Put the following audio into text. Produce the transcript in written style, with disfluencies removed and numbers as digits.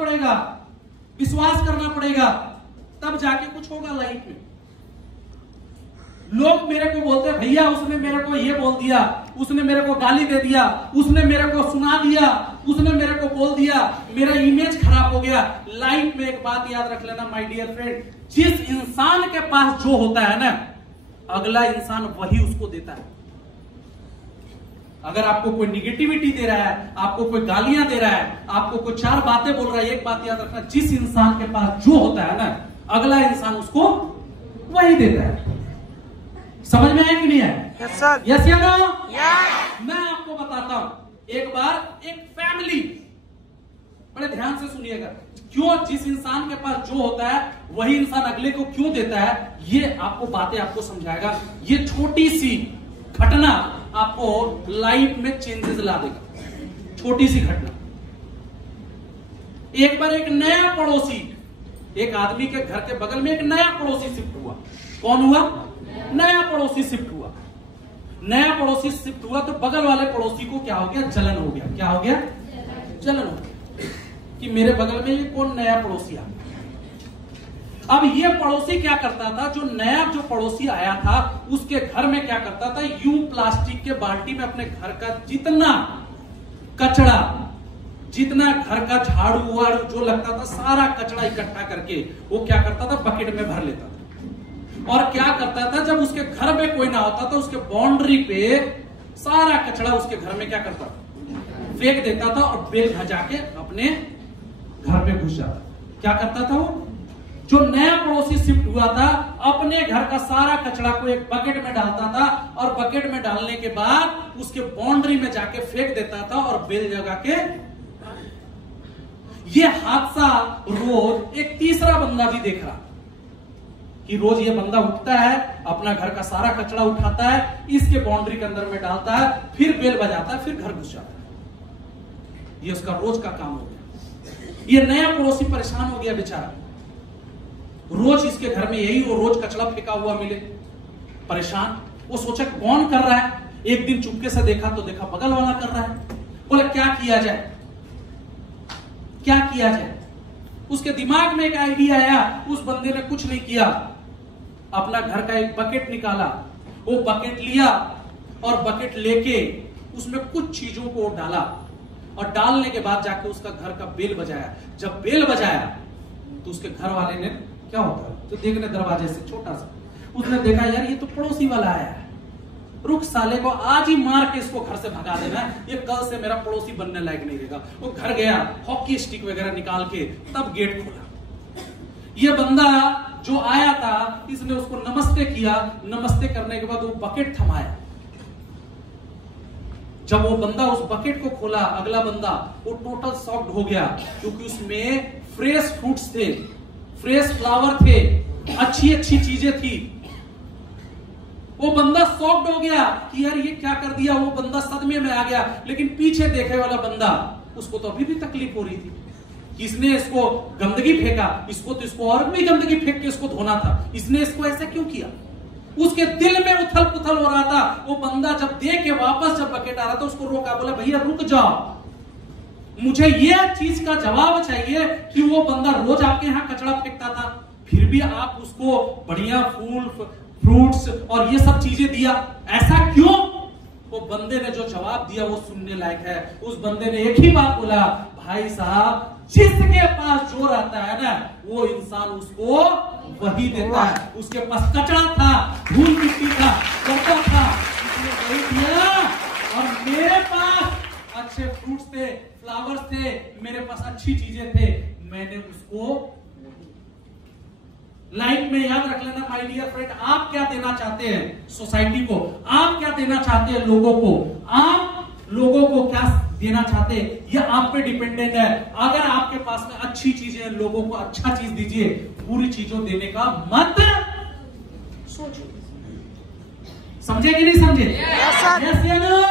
पड़ेगा, विश्वास करना पड़ेगा, तब जाके कुछ होगा लाइफ में। लोग मेरे को बोलते हैं भैया उसने मेरे को ये बोल दिया, उसने मेरे को गाली दे दिया, उसने मेरे को सुना दिया, उसने मेरे को बोल दिया, मेरा इमेज खराब हो गया। लाइफ में एक बात याद रख लेना माय डियर फ्रेंड, जिस इंसान के पास जो होता है ना, अगला इंसान वही उसको देता है। अगर आपको कोई निगेटिविटी दे रहा है, आपको कोई गालियां दे रहा है, आपको कोई चार बातें बोल रहा है, एक बात याद रखना, जिस इंसान के पास जो होता है ना, अगला इंसान उसको वही देता है। समझ में आया कि नहीं है? यस या नो? मैं आपको बताता हूं, एक बार एक फैमिली, बड़े ध्यान से सुनिएगा, क्यों जिस इंसान के पास जो होता है वही इंसान अगले को क्यों देता है, ये आपको बातें आपको समझाएगा। ये छोटी सी घटना आपको लाइफ में चेंजेस ला देगा। छोटी सी घटना, एक बार एक नया पड़ोसी, एक आदमी के घर के बगल में एक नया पड़ोसी शिफ्ट हुआ। कौन हुआ? नया पड़ोसी शिफ्ट हुआ। नया पड़ोसी शिफ्ट हुआ तो बगल वाले पड़ोसी को क्या हो गया? जलन हो गया। क्या हो गया? जलन हो गया कि मेरे बगल में ये कौन नया पड़ोसी आ गया। अब ये पड़ोसी क्या करता था, जो नया जो पड़ोसी आया था उसके घर में क्या करता था, यूं प्लास्टिक के बाल्टी में अपने घर का जितना कचरा, जितना घर का झाड़ू वाड़ू जो लगता था, सारा कचरा इकट्ठा करके वो क्या करता था, बकेट में भर लेता था। और क्या करता था, जब उसके घर में कोई ना होता तो उसके बाउंड्री पे सारा कचरा उसके घर में क्या करता था, फेंक देता था और बेल भजा के अपने घर पे घुस जाता। क्या करता था वो? जो नया पड़ोसी शिफ्ट हुआ था अपने घर का सारा कचरा को एक बकेट में डालता था और बकेट में डालने के बाद उसके बाउंड्री में जाके फेंक देता था और बेल जगा के। ये हादसा रोज एक तीसरा बंदा भी देख रहा कि रोज ये बंदा उठता है, अपना घर का सारा कचरा उठाता है, इसके बाउंड्री के अंदर में डालता है, फिर बेल बजाता है, फिर घर घुस जाता है। ये उसका रोज का काम हो गया। ये नया पड़ोसी परेशान हो गया बेचारा, रोज इसके घर में यही वो रोज कचरा फेंका हुआ मिले, परेशान। वो सोचा कौन कर रहा है। एक दिन चुपके से देखा तो देखा बगल वाला कर रहा है। बोला क्या किया जाए, क्या किया जाए। उसके दिमाग में एक आइडिया आया। उस बंदे ने कुछ नहीं किया, अपना घर का एक बकेट निकाला, वो बकेट लिया और बकेट लेके उसमें कुछ चीजों को डाला और डालने के बाद जाके उसका घर का बेल बजाया। जब बेल बजाया तो उसके घर वाले ने क्या होता है तो देखने दरवाजे से छोटा सा, उसने देखा यार ये तो पड़ोसी वाला आया है, रुक साले को आज ही मार के इसको घर से भगा देना, ये कल से मेरा पड़ोसी बनने लायक नहीं रहेगा। वो घर गया, हॉकी स्टिक वगैरह निकाल के तब गेट खोला। ये बंदा जो आया था इसने उसको नमस्ते किया, नमस्ते करने के बाद वो बकेट थमाया। जब वो बंदा उस बकेट को खोला, अगला बंदा वो टोटल शॉक्ड हो गया क्योंकि उसमें फ्रेश फ्रूट्स थे, फ्रेश फ्लावर थे, अच्छी अच्छी चीजें थी। वो बंदा शॉक्ड हो गया कि यार ये क्या कर दिया। वो बंदा सदमे में आ गया, लेकिन पीछे देखे वाला बंदा उसको तो अभी भी तकलीफ हो रही थी, इसने इसको गंदगी फेंका, इसको तो इसको और भी गंदगी फेंक के इसको धोना था, इसने इसको ऐसा क्यों किया। उसके दिल में उथल पुथल हो रहा था। वो बंदा जब देख के वापस जब बकेट आ रहा था उसको रोका, बोला भैया रुक जाओ, मुझे ये चीज का जवाब चाहिए कि वो बंदा रोज आपके यहाँ कचरा फेंकता था, फिर भी आप उसको बढ़िया फूल फ्रूट्स और ये सब चीजें दिया, ऐसा क्यों। वो बंदे ने जो जवाब दिया वो सुनने लायक है। उस बंदे ने एक ही बात बोला, भाई साहब जिसके पास जो रहता है ना वो इंसान उसको वही देता है। उसके पास कचरा था, धूल मिट्टी था, करता था, उसने वही दिया। और मेरे पास अच्छे फ्रूट्स थे, फ्लावर्स थे, मेरे पास अच्छी चीजें थे, मैंने उसको। लाइफ में याद रख लेना माय डियर फ्रेंड, आप क्या देना चाहते हैं सोसाइटी को, आप क्या देना चाहते हैं लोगों को, आप लोगों को क्या देना चाहते हैं, ये आप पे डिपेंडेंट है। अगर आपके पास में अच्छी चीजें हैं, लोगों को अच्छा चीज दीजिए, बुरी चीजों देने का मत सोचो। समझे कि नहीं समझे? यस या नो?